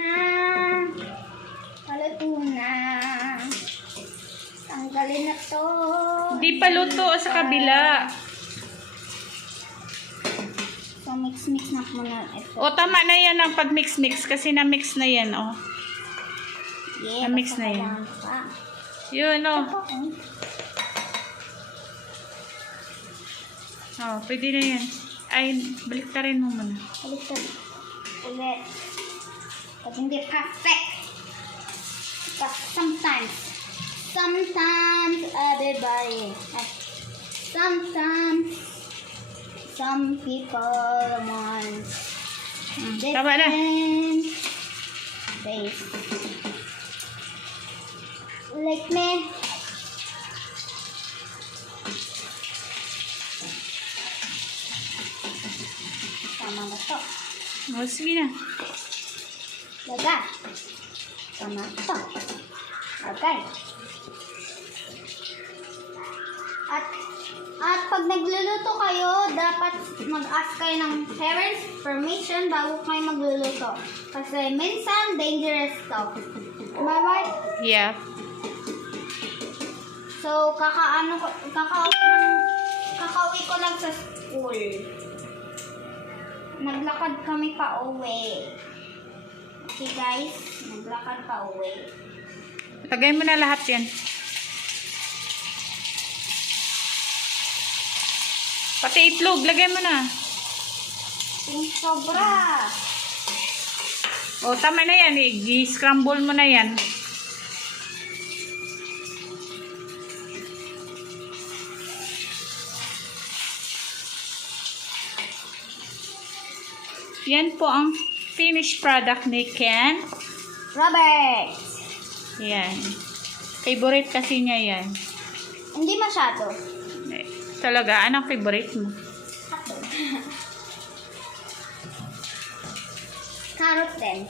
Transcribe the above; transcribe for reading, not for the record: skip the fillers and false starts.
na. Paluto na. Tanggalin na to. Di pa luto sa kabila. So, mix-mix na muna ito. O, tama na yan ang pag-mix-mix kasi na-mix na yan, o. Yeah, Na-mix basta na yan. kailangan pa. Yun, o. Ito, O, pwede na yan. Ay, baliktarin mo muna. Baliktad. Ulit. Pag hindi perfect. But sometimes, everybody, sometimes, some people want Tama na. different taste. Like me. Tama na to. O, sige na. Lagay. Tama to. Lagay. At pag nagluluto kayo, dapat mag-ask kayo ng parents' permission bago kayo magluluto. Kasi minsan, dangerous to. Am I right? Yeah. So, kakauwi ko lang sa school. Naglakad kami pa uwi. Okay guys, naglakad pa uwi. Lagay mo na lahat yan. Pati itlog, lagay mo na. Yung sobra. O, tama na yan. I-scramble mo na yan. Yan po ang finished product ni Ken. Robert! Yan. Favorite kasi niya yan. Hindi masyado. Eh, talaga, anong favorite mo? Carrot din.